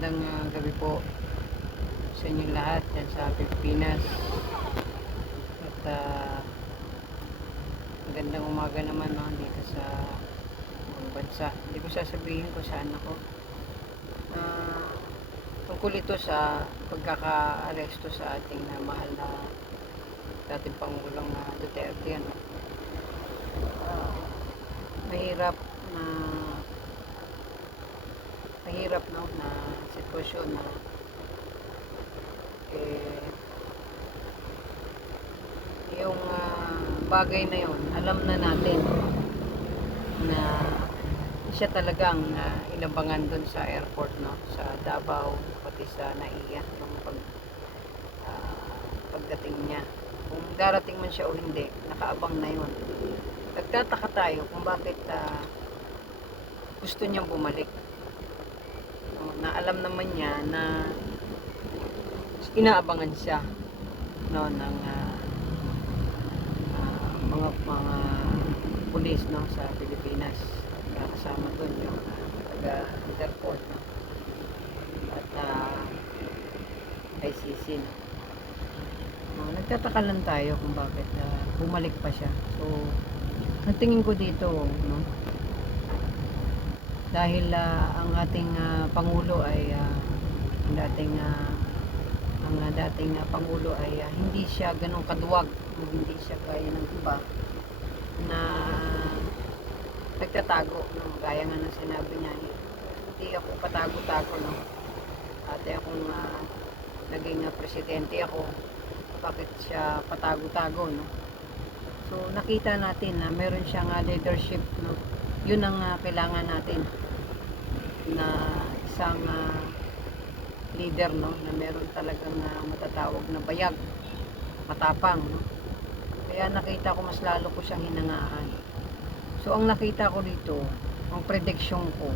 Magandang gabi po sa inyong lahat dyan sa Pilipinas. At magandang umaga naman dito sa bansa. Hindi ko sasabihin kung saan ako. Tungkol ito sa pagkaka-aresto sa ating mahal na dating Pangulong Duterte. Mahirap na sitwasyon na yung bagay na yon, alam na natin na siya talagang inabangan doon sa airport, sa Davao, pati sa NAIA, yung pagdating niya. Kung darating man siya o hindi, nakaabang na yon. Nagtataka tayo kung bakit gusto niyang bumalik. Na alam naman niya na inaabangan siya ng mga pulis sa Pilipinas. Kasama doon yung taga-airport at ICC. Nagtataka lang tayo kung bakit bumalik pa siya. So, ang tingin ko dito, dahil ang ating Pangulo ay ang dating Pangulo ay hindi siya ganun kaduwag, hindi siya gaya ng iba na nagtatago, gaya nga ng sinabi niya, hindi ako patago-tago, ate akong naging presidente ako, bakit siya patago-tago, So nakita natin na meron siyang leadership, yun ang kailangan natin, na isang leader, na meron talagang matatawag na bayag, matapang, Kaya nakita ko mas lalo ko siyang hinangaan. So ang nakita ko dito, ang prediction ko,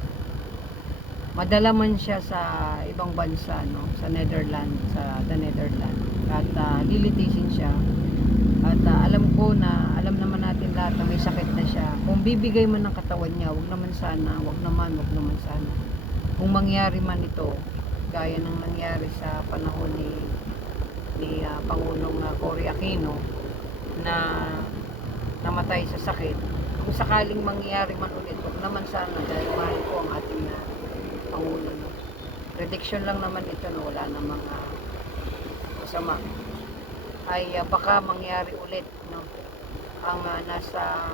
madala man siya sa ibang bansa, sa Netherlands, the Netherlands, at lilitisin siya. At alam naman natin lahat na may sakit na siya. Kung bibigay man ng katawan niya, wag naman sana. Kung mangyari man ito, gaya ng nangyari sa panahon ni Pangulong Cory Aquino, na namatay sa sakit, kung sakaling mangyari man ulit, wag naman sana, dahil mahal ko ang ating Pangulo. Prediction lang naman ito, wala namang masama. Ay baka mangyari ulit, ang nasa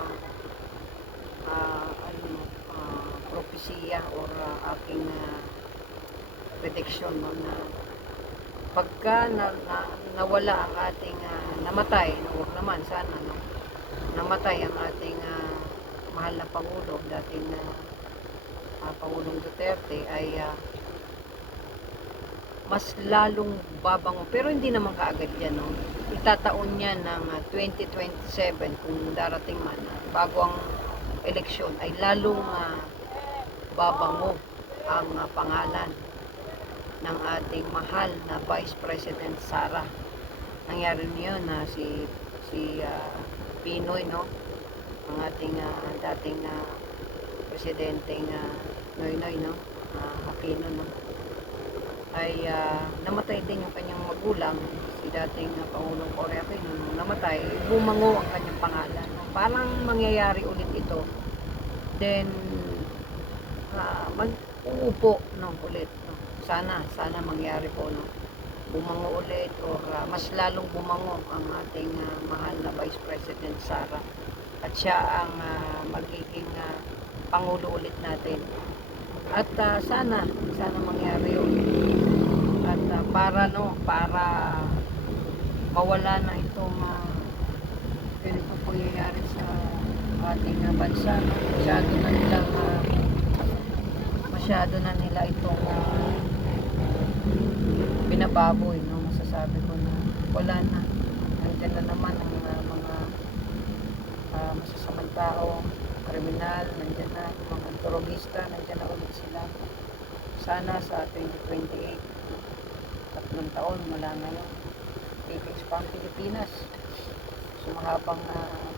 propesya or aking prediction, na pagka nawala ang ating namatay, huwag naman sana, namatay ang ating mahal na Pangulo, dating Pangulong Duterte, ay mas lalong babango, pero hindi naman kaagad yan, itataon niya ng 2027 kung darating man, bago ang eleksyon, ay lalong babango ang pangalan ng ating mahal na Vice President Sara. Nangyari niyo na si Pinoy, ang ating dating presidenteng Noynoy, Aquino, ay namatay din yung kanyang magulang, si dating Pangulong Cory Aquino. Namatay, bumango ang kanyang pangalan. Parang mangyayari ulit ito. Then mag-uupo ulit, sana mangyari po, bumango ulit, or mas lalong bumango ang ating mahal na Vice President Sara, at siya ang magiging Pangulo ulit natin. At sana mangyari yun, at para mawala na itong ganito po nangyayari sa ating bansa. Masyado na nila itong binababoy, masasabi ko na wala na. Nandiyan na naman ang mga masasamang tao, kriminal, nandiyan na, mga terorista, nandiyan na ulit sila. Sana sa 2028, 3 taon, wala na yun. Titiis pa ang Pilipinas. So mahabang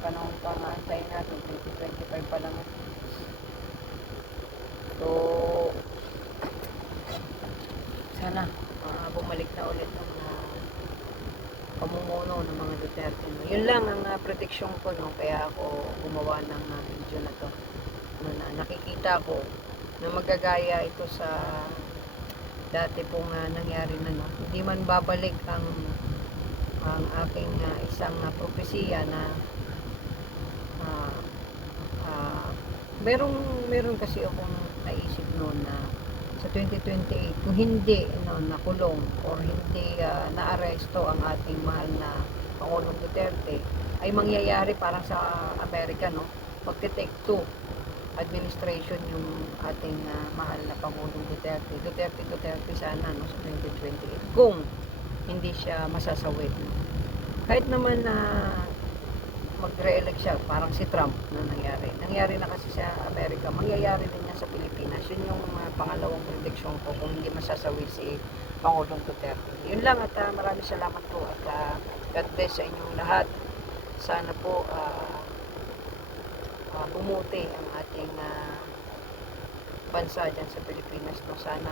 panahon pa antayin natin, 2025 pa lang. So lang ang prediction ko, no, kaya ako gumawa ng video na to, no, na nakikita ko na magagaya ito sa dati pong nangyari na, no. Hindi man babalik ang aking isang propesiya na ah, ah, meron kasi akong naisip noon na sa 2028 kung hindi nakulong or hindi naaresto ang ating mahal na Pangulong Duterte, ay mangyayari parang sa Amerika, no, magte-take two administration yung ating mahal na Pangulong Duterte sana, no, sa 2028 kung hindi siya masasawit, no. Kahit naman na mag-re-elect siya, parang si Trump na nangyari na kasi sa Amerika, mangyayari din yan sa Pilipinas. Yun yung pangalawang prediction ko kung hindi masasawi si Pangulong Duterte. Yun lang, at maraming salamat po, at God bless sa inyong lahat. Sana po bumuti ang ating bansa dyan sa Pilipinas, no. Sana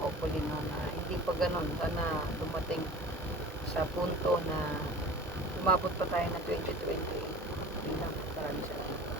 hopefully, no, na hindi pa ganun, sana dumating sa punto na umabot pa tayo na 2028. Yun lang, maraming salamat.